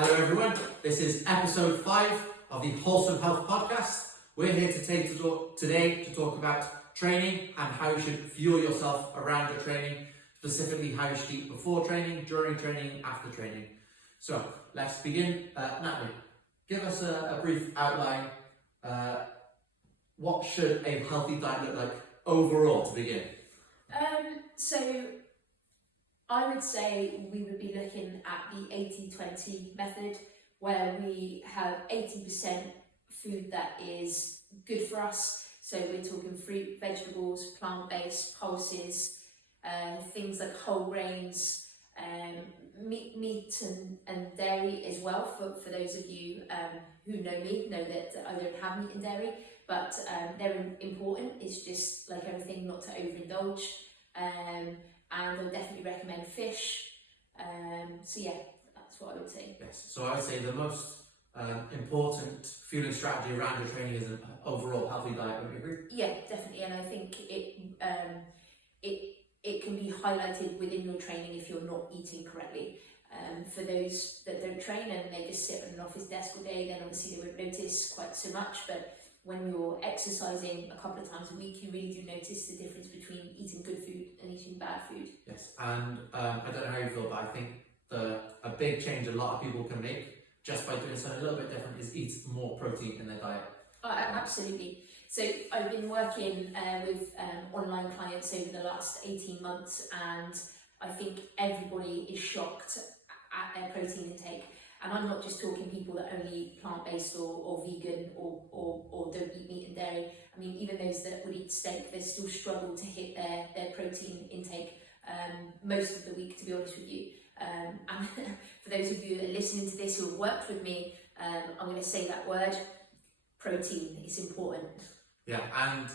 Hello everyone, this is episode 5 of the Wholesome Health Podcast. We're here today to talk about training and how you should fuel yourself around your training, specifically how you should eat before training, during training, after training. So let's begin. Natalie, give us a brief outline. What should a healthy diet look like overall to begin? So I would say we would be looking at the 80-20 method, where we have 80% food that is good for us. So we're talking fruit, vegetables, plant-based, pulses, things like whole grains, meat and dairy as well. For those of you who know me, know that I don't have meat and dairy, but they're important. It's just like everything, not to overindulge. And I would definitely recommend fish. So yeah, that's what I would say. Yes, so I would say the most important fueling strategy around your training is an overall healthy diet. Would you agree? Yeah, definitely, and I think it can be highlighted within your training if you're not eating correctly. For those that don't train and they just sit at an office desk all day, then obviously they won't notice quite so much. But when you're exercising a couple of times a week, you really do notice the difference between eating good food and eating bad food. Yes, and I don't know how you feel, but I think a big change a lot of people can make just by doing something a little bit different is eat more protein in their diet. Oh, absolutely. So I've been working with online clients over the last 18 months, and I think everybody is shocked at their protein intake. And I'm not just talking people that only eat plant-based or vegan or don't eat meat and dairy. I mean, even those that would eat steak, they still struggle to hit their protein intake most of the week, to be honest with you. And for those of you that are listening to this who have worked with me, I'm going to say that word, protein is important. Yeah, and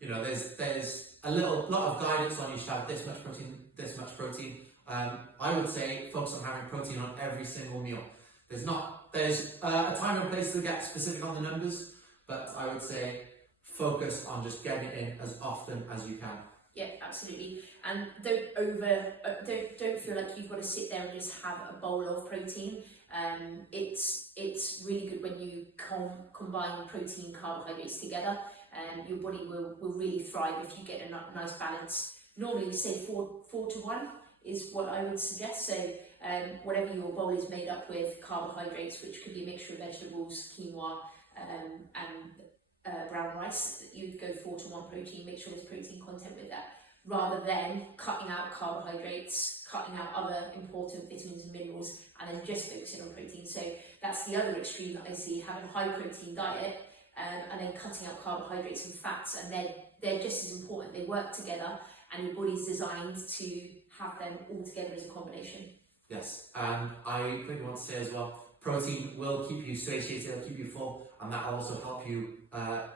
there's a lot of guidance on you should have this much protein. I would say focus on having protein on every single meal. There's a time and place to get specific on the numbers, but I would say focus on just getting it in as often as you can. Yeah, absolutely. And don't feel like you've got to sit there and just have a bowl of protein. It's really good when you combine protein, carbohydrates together, and your body will really thrive if you get a nice balance. Normally we say 4 to 1 is what I would suggest. So whatever your bowl is made up with, carbohydrates, which could be a mixture of vegetables, quinoa, and brown rice, you would go 4 to 1 protein, make sure there's protein content with that, rather than cutting out carbohydrates, cutting out other important vitamins and minerals, and then just focusing on protein. So that's the other extreme that I see, having a high protein diet and then cutting out carbohydrates and fats, and they're just as important. They work together, and your body's designed to have them all together as a combination. Yes, and I quickly want to say as well, protein will keep you satiated, it'll keep you full, and that will also help you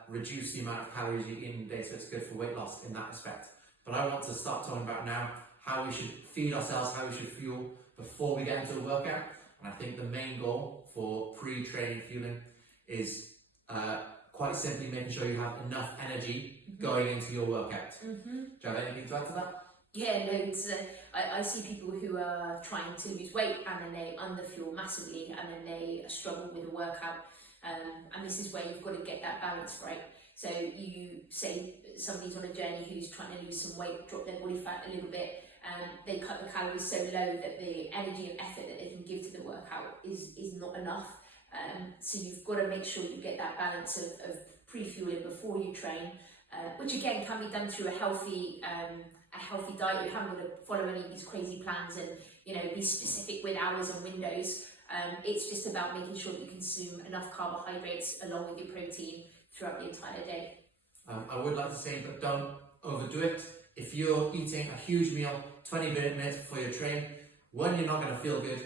reduce the amount of calories you eat in a day, so it's good for weight loss in that aspect. But I want to start talking about now how we should feed ourselves, how we should fuel before we get into a workout. And I think the main goal for pre-training fueling is quite simply making sure you have enough energy going into your workout. Do you have anything to add to that? Yeah, no, I see people who are trying to lose weight and then they underfuel massively and then they struggle with a workout. And this is where you've got to get that balance right. So you say somebody's on a journey who's trying to lose some weight, drop their body fat a little bit, and they cut the calories so low that the energy and effort that they can give to the workout is not enough. So you've got to make sure you get that balance of pre-fueling before you train, which again can be done through a healthy diet. You haven't got to follow any of these crazy plans and be specific with hours and windows. It's just about making sure that you consume enough carbohydrates along with your protein throughout the entire day. I would like to say, but don't overdo it. If you're eating a huge meal 20 minutes before your train, 1, you're not going to feel good.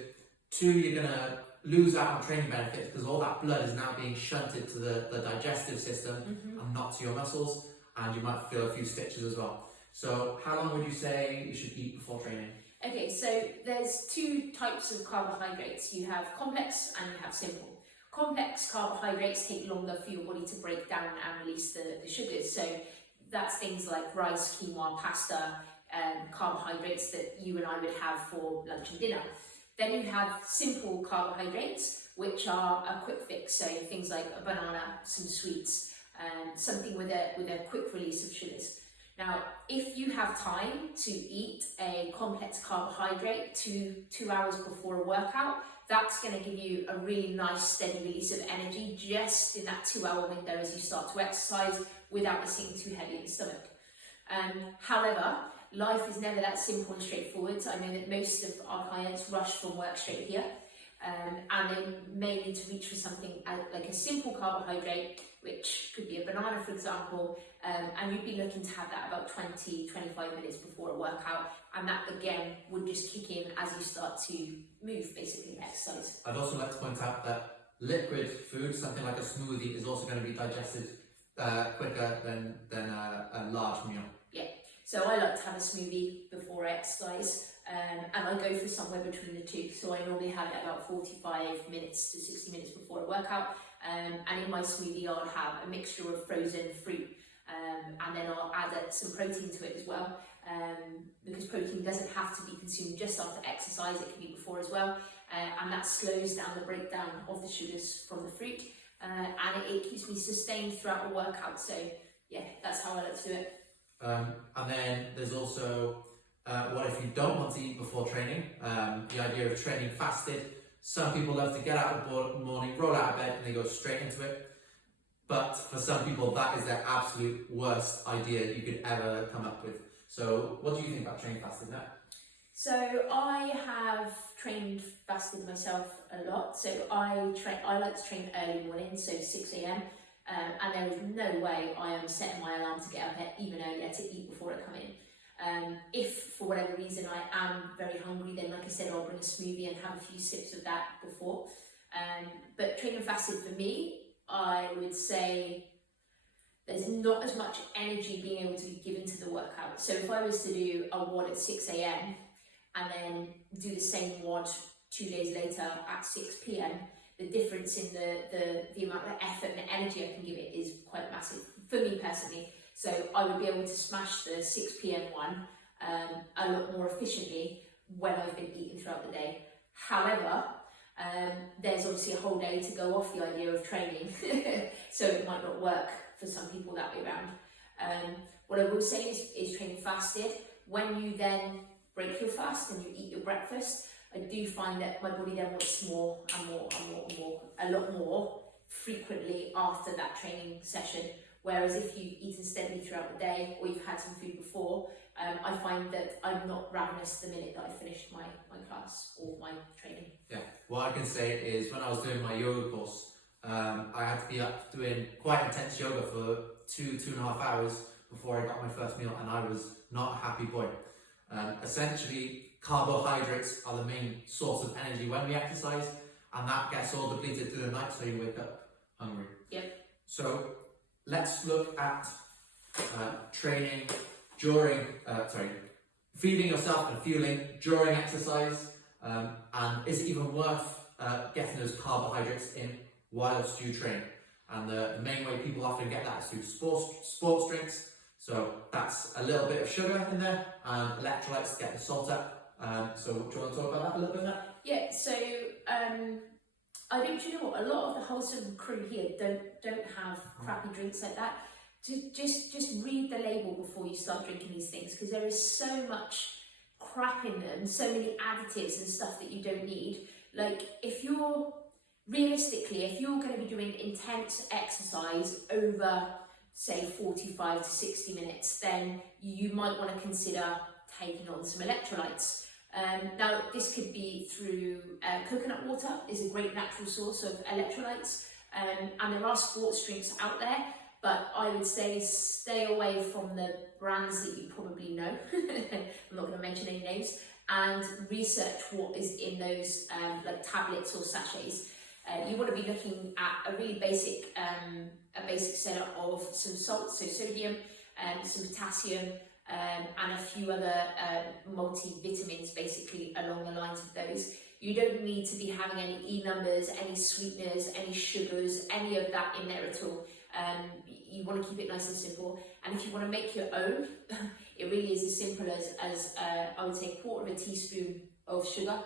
2, you're going to lose out on training benefits because all that blood is now being shunted to the digestive system and not to your muscles, and you might feel a few stitches as well. So how long would you say you should eat before training? Okay, so there's 2 types of carbohydrates. You have complex and you have simple. Complex carbohydrates take longer for your body to break down and release the sugars. So that's things like rice, quinoa, pasta, carbohydrates that you and I would have for lunch and dinner. Then you have simple carbohydrates, which are a quick fix, so things like a banana, some sweets, something with a quick release of sugars. Now, if you have time to eat a complex carbohydrate 2 hours before a workout, that's going to give you a really nice steady release of energy just in that 2 hour window as you start to exercise without it sitting too heavy in the stomach. However, life is never that simple and straightforward. I know that most of our clients rush from work straight here, and they may need to reach for something like a simple carbohydrate, which could be a banana, for example, and you'd be looking to have that about 20-25 minutes before a workout, and that again would just kick in as you start to move, basically exercise. I'd also like to point out that liquid food, something like a smoothie, is also going to be digested quicker than a large meal. Yeah, so I like to have a smoothie before I exercise, and I go for somewhere between the two. So I normally have it about 45 minutes to 60 minutes before a workout, and in my smoothie I'll have a mixture of frozen fruit, and then I'll add some protein to it as well, because protein doesn't have to be consumed just after exercise, it can be before as well, and that slows down the breakdown of the sugars from the fruit, and it keeps me sustained throughout the workout. So yeah, that's how I like to do it. And then there's also what if you don't want to eat before training, the idea of training fasted. Some people love to get out of the morning, roll out of bed and they go straight into it. But for some people, that is their absolute worst idea you could ever come up with. So what do you think about training fasted now? So I have trained fasted myself a lot. So I like to train early morning, so 6 a.m. And there is no way I am setting my alarm to get up even earlier to eat before I come in. If for whatever reason I am very hungry, then like I said, I'll bring a smoothie and have a few sips of that before. But training fasted for me, I would say there's not as much energy being able to be given to the workout. So if I was to do a WOD at 6 a.m. and then do the same WOD 2 days later at 6 p.m, the difference in the amount of effort and energy I can give it is quite massive for me personally. So I would be able to smash the 6 p.m. one a lot more efficiently when I've been eating throughout the day. However, there's obviously a whole day to go off the idea of training, so it might not work for some people that way around. What I will say is training fasted. When you then break your fast and you eat your breakfast, I do find that my body then wants more and more and more and more, a lot more frequently after that training session. Whereas if you've eaten steadily throughout the day or you've had some food before, I find that I'm not ravenous the minute that I finished my class or my training. Yeah, what I can say is when I was doing my yoga course, I had to be up doing quite intense yoga for 2.5 hours before I got my first meal, and I was not a happy boy. Essentially, carbohydrates are the main source of energy when we exercise, and that gets all depleted through the night, so you wake up hungry. Yep. So let's look at training during, feeding yourself and fueling during exercise, and is it even worth getting those carbohydrates in whilst you train? And the main way people often get that is through sports drinks. So that's a little bit of sugar in there and electrolytes to get the salt up. So do you want to talk about that a little bit now? Yeah, so I think, you know what, a lot of the Wholesome crew here don't have crappy drinks like that. Just read the label before you start drinking these things, because there is so much crap in them, so many additives and stuff that you don't need. Like if you're going to be doing intense exercise over say 45 to 60 minutes, then you might want to consider taking on some electrolytes. Now this could be through coconut water is a great natural source of electrolytes, and there are sports drinks out there, but I would say stay away from the brands that you probably know. I'm not going to mention any names, and research what is in those like tablets or sachets. You want to be looking at a really basic setup of some salts, so sodium, some potassium, and a few other multivitamins basically along the lines of those. You don't need to be having any E numbers, any sweeteners, any sugars, any of that in there at all. You want to keep it nice and simple, and if you want to make your own, it really is as simple as I would say 1/4 teaspoon of sugar,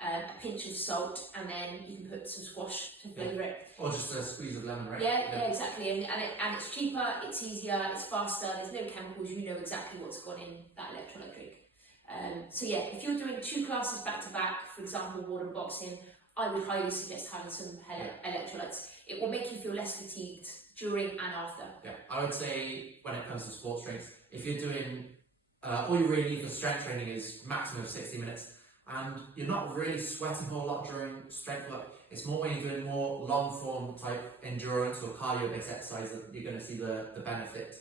a pinch of salt, and then you can put some squash to flavour it. Or just a squeeze of lemon, right? Yeah, exactly. And it's cheaper, it's easier, it's faster, there's no chemicals, you know exactly what's gone in that electrolyte drink. So yeah, if you're doing 2 classes back to back, for example, water and boxing, I would highly suggest having some electrolytes. It will make you feel less fatigued during and after. Yeah, I would say when it comes to sports drinks, if you're doing, all you really need for strength training is maximum of 60 minutes, and you're not really sweating a whole lot during strength work. It's more when you're doing more long form type endurance or cardio based exercise that you're going to see the benefit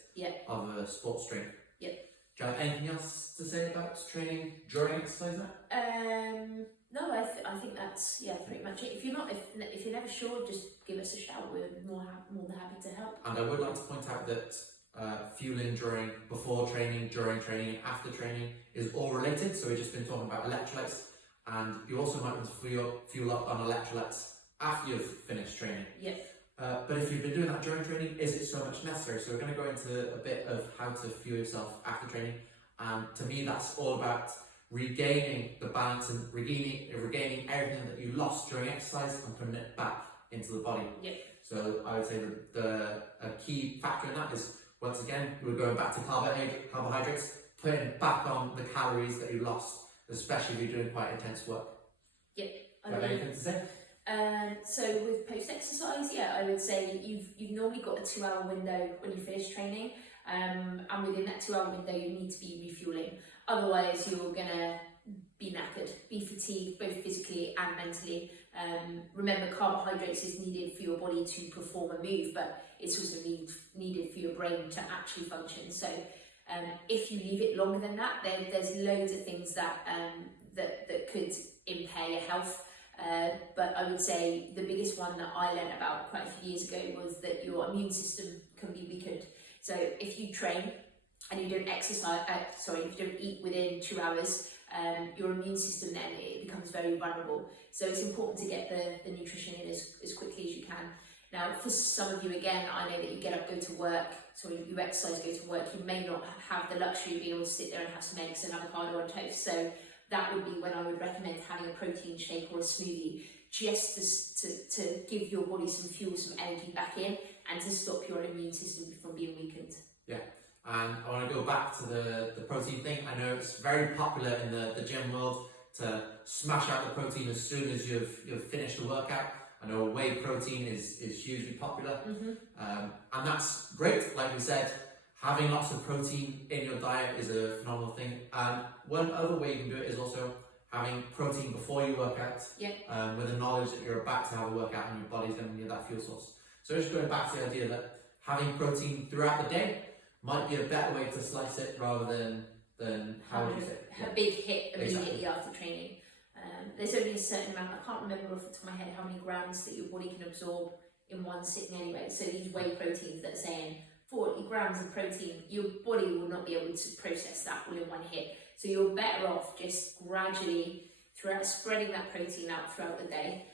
of a sports drink. Yeah. Do you have anything else to say about training during exercise now? No, I think that's pretty much it. If you're never sure, just give us a shout. We're more than happy to help. And I would like to point out that fueling before training, during training, and after training is all related. So we've just been talking about electrolytes, and you also might want to fuel up on electrolytes after you've finished training. Yeah. But if you've been doing that during training, is it so much necessary? So we're going to go into a bit of how to fuel yourself after training. And to me, that's all about regaining the balance and regaining everything that you lost during exercise and putting it back into the body. Yeah. So I would say that a key factor in that is, once again, we're going back to carbohydrates, putting back on the calories that you lost, especially if you're doing quite intense work. Yeah. Do you have anything to say? So with post-exercise, I would say you've normally got a 2-hour window when you finish training, and within that 2-hour window you need to be refueling. Otherwise you're gonna be knackered, be fatigued, both physically and mentally. Remember, carbohydrates is needed for your body to perform a move, but it's also needed for your brain to actually function. So if you leave it longer than that, there's loads of things that could impair your health. But I would say the biggest one that I learned about quite a few years ago was that your immune system can be weakened. So if you train and you don't if you don't eat within 2 hours, your immune system then it becomes very vulnerable. So it's important to get the nutrition in as quickly as you can. Now, for some of you, again, I know that you get up, go to work, so you exercise, go to work, you may not have the luxury of being able to sit there and have some eggs and avocado on toast. So that would be when I would recommend having a protein shake or a smoothie, just to give your body some fuel, some energy back in, and to stop your immune system from being weakened. Yeah, and I want to go back to the protein thing. I know it's very popular in the gym world to smash out the protein as soon as you've finished the workout. I know whey protein is hugely popular, and that's great. Like we said, having lots of protein in your diet is a phenomenal thing. One other way you can do it is also having protein before you work out, with the knowledge that you're about to have a workout and your body's going to need that fuel source. So just going back to the idea that having protein throughout the day might be a better way to slice it rather than how would you say? A big hit immediately after training. There's only a certain amount, I can't remember off the top of my head how many grams that your body can absorb in one sitting anyway. So these whey proteins that are saying 40 grams of protein, your body will not be able to process that all in one hit. So you're better off just gradually spreading that protein out throughout the day,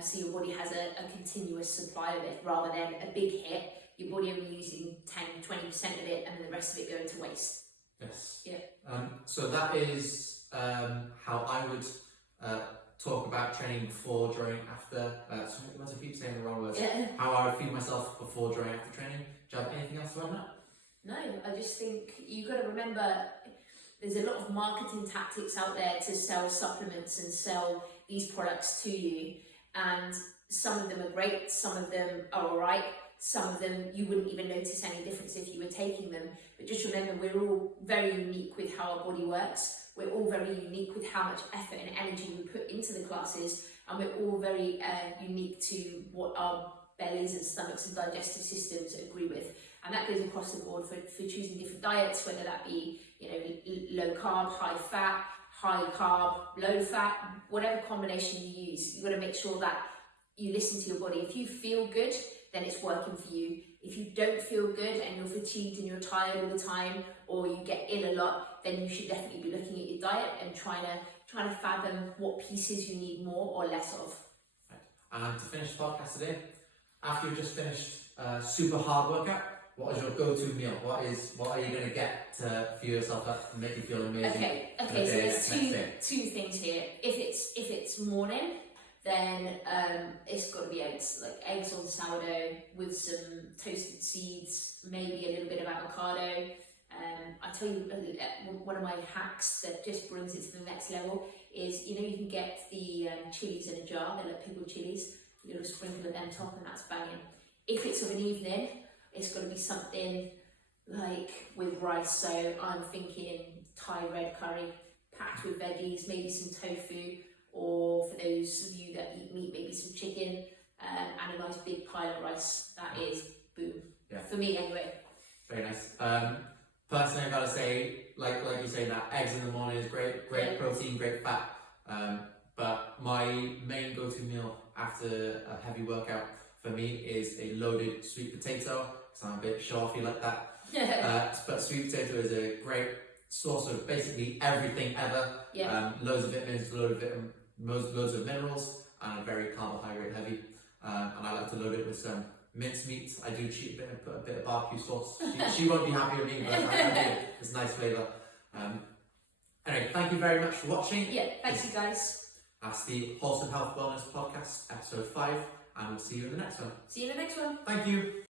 so your body has a continuous supply of it rather than a big hit, your body only using 10-20% of it and then the rest of it going to waste. Yes. Yeah. So that is how I would talk about training before, during, after. Once I keep saying the wrong words. Yeah. How I would feed myself before, during, after training. Do you have anything else to add on that? No, I just think you've got to remember there's a lot of marketing tactics out there to sell supplements and sell these products to you, and some of them are great, some of them are alright, some of them you wouldn't even notice any difference if you were taking them. But just remember, we're all very unique with how our body works, we're all very unique with how much effort and energy we put into the classes, and we're all very unique to what our bellies and stomachs and digestive systems agree with. And that goes across the board for choosing different diets, whether that be low carb, high fat, high carb, low fat, whatever combination you use. You've got to make sure that you listen to your body. If you feel good, then it's working for you. If you don't feel good and you're fatigued and you're tired all the time, or you get ill a lot, then you should definitely be looking at your diet and trying to fathom what pieces you need more or less of. Right. And to finish the podcast today, after you've just finished a super hard workout, what is your go-to meal? What are you going to get to fuel yourself up and make you feel amazing? Okay. So there's two things here. If it's more then it's got to be eggs, like eggs on sourdough with some toasted seeds, maybe a little bit of avocado. I tell you, one of my hacks that just brings it to the next level is, you know, you can get the chilies in a jar, they're like pickled chilies, you little sprinkle of them top, and that's banging. If it's of an evening, it's got to be something like with rice, so I'm thinking Thai red curry, packed with veggies, maybe some tofu, or for those of you that eat meat, maybe some chicken, and a nice big pile of rice. That is boom. Yeah. For me anyway. Very nice. Personally, I've got to say, like you say, that eggs in the morning is great protein, great fat. But my main go-to meal after a heavy workout for me is a loaded sweet potato, because I'm a bit shorty like that. But sweet potato is a great source of basically everything ever. Loads of vitamins, loads of minerals, and very carbohydrate heavy. And I like to load it with some minced meat. I do cheat a bit and put a bit of barbecue sauce. She won't be happy with me, but I do. It's a nice flavour. Anyway, thank you very much for watching. Yeah, thanks you guys. That's the Wholesome Health Wellness Podcast, episode 5, and we'll see you in the next one. See you in the next one. Thank you.